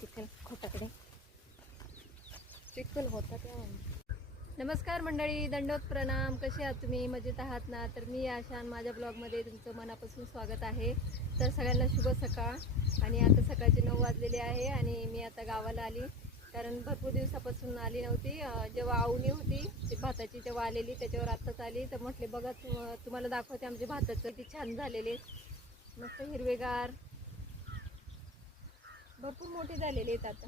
चिखल खोटाकडे. चिखल होता नमस्कार मंडळी दंडोत प्रणाम. कसे आहात तुम्ही? मजेत आहात ना? तर मी आशान माझ्या ब्लॉगमध्ये तुमचं मनापासून स्वागत आहे. तर सगळ्यांना शुभ सकाळ. आणि आता सकाळचे नऊ वाजलेले आहे आणि मी आता गावाला आली. कारण भरपूर दिवसापासून आली नव्हती. जेव्हा आवणी होती ती भाताची तेव्हा आलेली त्याच्यावर आत्ताच आली. तर म्हटले बघा तुम्हाला दाखवते आमचे भाताचं किती छान झालेले. मस्त हिरवेगार भरपूर मोठे झालेले आहेत आता.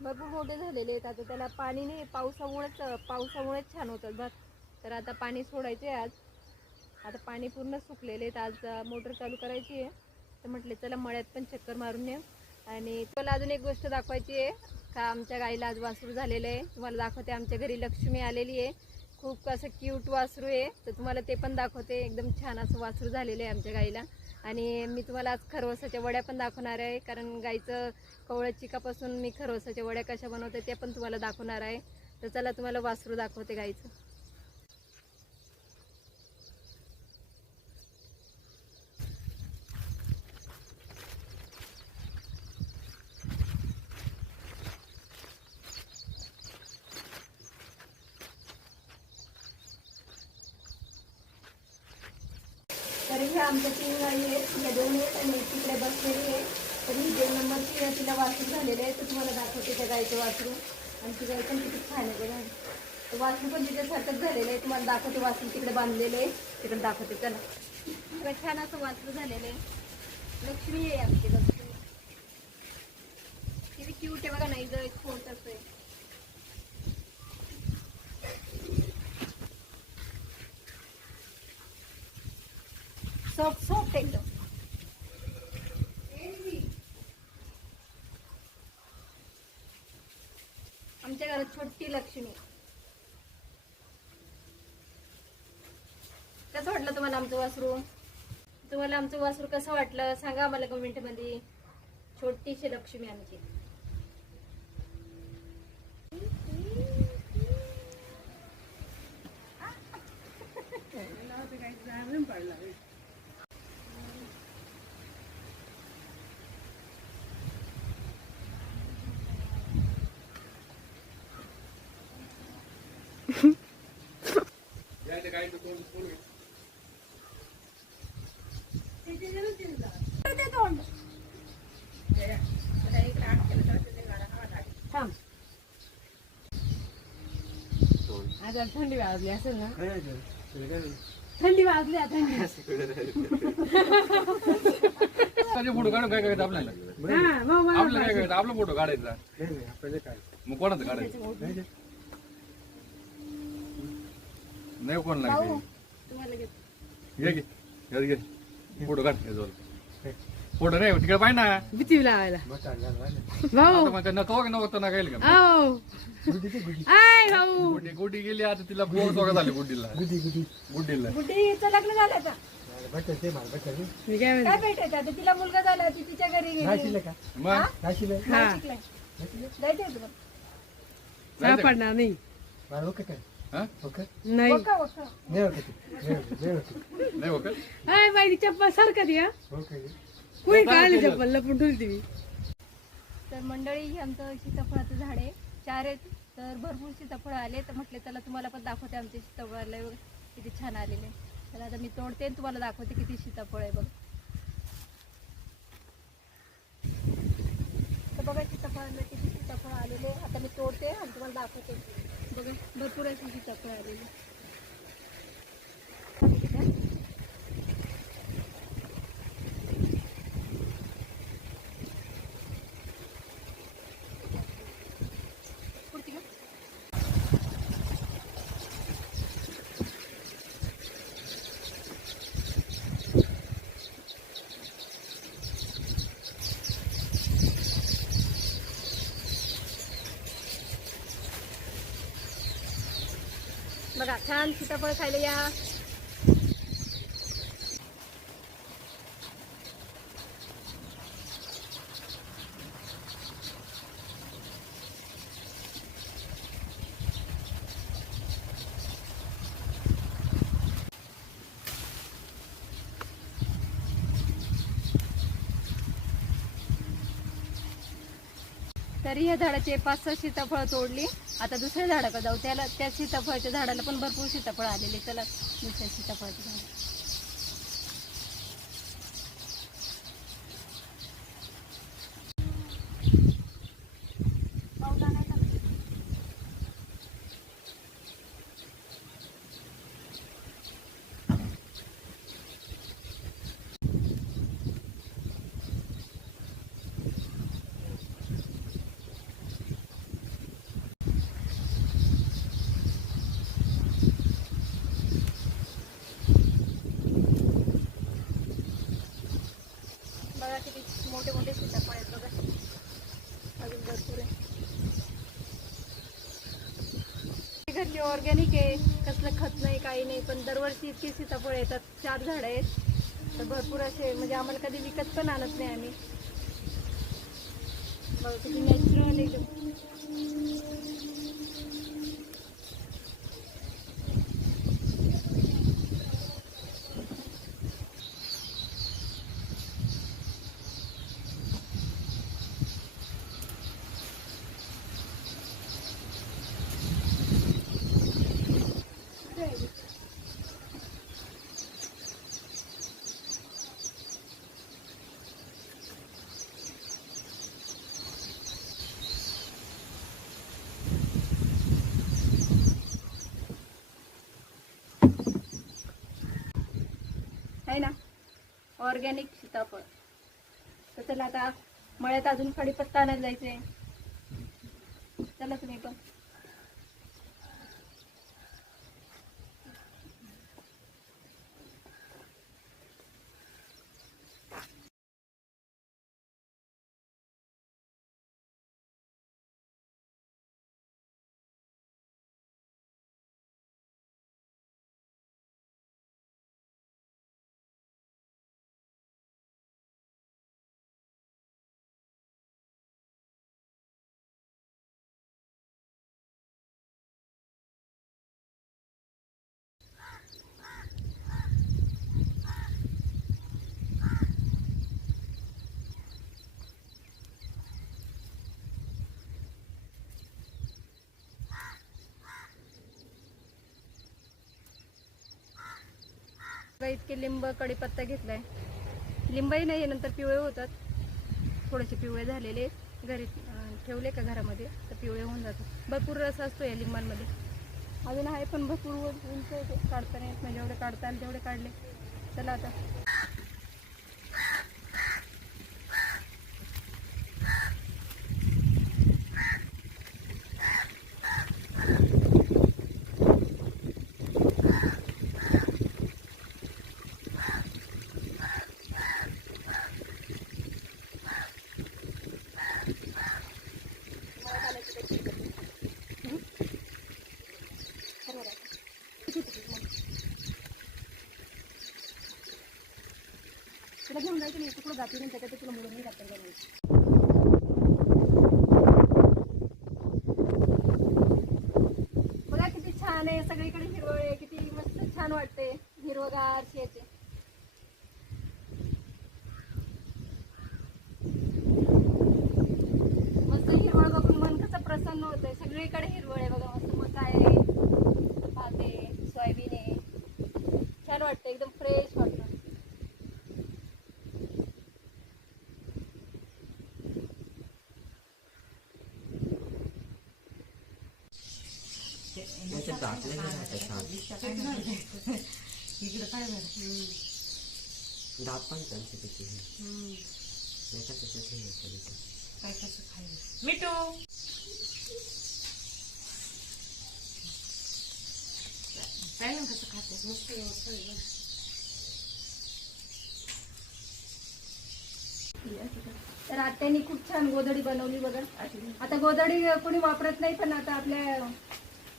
भरपूर मोठे झालेले आहेत आता. त्याला पाणी नाही पावसामुळेच पावसामुळेच छान होतात बघ तर आता पाणी सोडायचे आज. आता पाणी पूर्ण सुकलेले आहेत. आज मोटर चालू करायची आहे. तर म्हटले चला मळ्यात पण चक्कर मारून ये आणि तुला अजून एक गोष्ट दाखवायची आहे. आता आमच्या गाईला आज वासरू झालेलं आहे. तुम्हाला दाखवते आमच्या घरी लक्ष्मी आलेली आहे. खूप असं क्यूट वासरू आहे. तर तुम्हाला ते पण दाखवते. एकदम छान असं वासरू झालेलं आहे आमच्या गाईला. आणि मी तुम्हाला आज खरवसाच्या वड्या पण दाखवणार आहे. कारण गाईचं कवळ्या चिकापासून मी खरवसाच्या वड्या कशा बनवते ते पण तुम्हाला दाखवणार आहे. तर चला तुम्हाला वासरू दाखवते गाईचं. इथे आमच्या तीन गाई आहेत या दोन आहेत आणि तिकडे बसलेली आहे. तर ही दोन नंबरची आहे तिला वासरू झालेले आहे तर तुम्हाला दाखवते त्या गाईचं वासरू आणि ती गाई पण किती छान आहे. बघा तर वासरू पण तिच्यासारखंच झालेलं आहे तुम्हाला दाखवते वासरू तिकडे बांधलेलं आहे. तिकडे दाखवते चला. तर छान असं वासरू झालेलं आहे. लक्ष्मी आहे आमची लक्ष्मी. किती क्यूट आहे बघा नाही जर एक असं आहे सॉफ्ट सॉफ्ट एकदम आमच्या छोटी लक्ष्मी कसं वाटलं तुम्हाला आमचं वासरू तुम्हाला आमचं वासरू कसं वाटलं सांगा आम्हाला कमेंटमध्ये छोटीशी लक्ष्मी आमची थांब आता थंडी वाजली असेल ना थंडी वाजली आता थंडी फोटो काढून काय करायचं आपल्याला? हा काय करायचं? आपला फोटो काढायचा. मग कोणाचं काढायचं? नाही कोण लागते घे घे फोटो काढ फोटो नाही तिकडे पाहिजे ना. भीती लावायला. भाऊ. आता मग त्यांना तो नव्हतं ना काय का? आओ आय भाऊ. गुड्डी गुड्डी गेली आता तिला बोर सोगा झाली गुड्डीला. गुड्डीला. बुड्डीचं लग्न झालं काय भेटायचं? आता तिला मुलगा झाला ती तिच्या घरी गेली. मग? हा? सापडणार नाही? नाही वका, वका. नाही का आय बाई चप्पल सारखं द्या कुणी काढली चप्पल लपून ठेवली तुम्ही तर मंडळी हे आमचं सीताफळाचं झाड आहे. चार आहेत. तर भरपूर सीताफळ आले तर म्हटले चला तुम्हाला पण दाखवते आमचे सीताफळ आले बघ किती छान आलेले तर आता मी तोडते आणि तुम्हाला दाखवते किती सीताफळ आहे बघ. तर बघा सीताफळाला किती सीताफळ आलेले आता मी तोडते आणि तुम्हाला दाखवते. बघा. भरपूर असे सीताफळ आलेले. बघा छान सीताफळ खायला या तरी ह्या झाडाचे पाच सहा सीताफळ तोडली. आता दुसऱ्या झाडाकडे जाऊ त्याला त्या सीताफळाच्या झाडाला पण भरपूर सीताफळ आलेले. चला दुसऱ्या सीताफळाच्या झाड बघा किती मोठे मोठे सीताफळ आहेत बघा. अजून भरपूर आहे. घरली ऑर्गॅनिक आहे. कसलं खत नाही काही नाही पण दरवर्षी इतकी सीताफळ येतात. चार झाडं आहेत. तर भरपूर असे म्हणजे आम्हाला कधी विकत पण आणत नाही आम्ही. बघा किती नॅचरल एकदम आहे ना ऑर्गॅनिक सीताफळ. तर चला आता मळ्यात अजून कडीपत्ता आणायला जायचंय. चला तुम्ही पण. इतके लिंब कडीपत्ता घेतलाय. लिंबही नाही नंतर पिवळे होतात. थोडेसे पिवळे झालेले घरी ठेवले का घरामध्ये तर पिवळे होऊन जातात. भरपूर रस असतो या लिंबांमध्ये. अजून आहे पण भरपूर उंच काढता नाही म्हणजे एवढे काढता आले तेवढे काढले. चला आता. त्याला घेऊन जायचं नाही तुकडं जाते नाही त्याच्यात तुला मुलं नाही जातं बघा किती छान आहे सगळीकडे हिरवळ आहे किती मस्त छान वाटते हिरवगार शेत मस्त हिरवळ बघून मन कसं प्रसन्न होतंय सगळीकडे हिरवळ आहे बघा मस्त मका आहे भात आहे सोयाबीन आहे छान वाटतं एकदम फ्रेश वाटतं त्याच्यात दाटलं नाही राहतं छान इकडं काय झालं दात पण त्यांचे किती त्याच्यात त्याच्यात हे होतं तिथे. काय कसं खायला मिठू! काय ना कसं खाते? मस्त व्यवस्था आहे बघ. तर आत्यानी खूप छान गोधडी बनवली बघा. आता गोधडी कोणी वापरत नाही पण आता आपल्या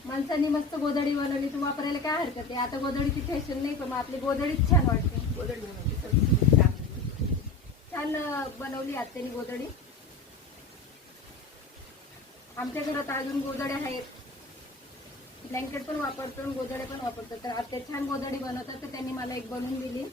माणसांनी मस्त गोधडी बनवली तर वापरायला काय हरकत आहे? आता गोधडीची फॅशन नाही पण मग आपली गोधडीच छान वाटते. गोदडी बनवली. काल बनवली आत्यानी गोदडी आमच्या घरात अजून गोदड्या आहेत. ब्लँकेट पण वापरतो गोदड्या पण वापरतो. तर आत्या छान गोदडी बनवतात तर त्यांनी मला एक बनवून दिली.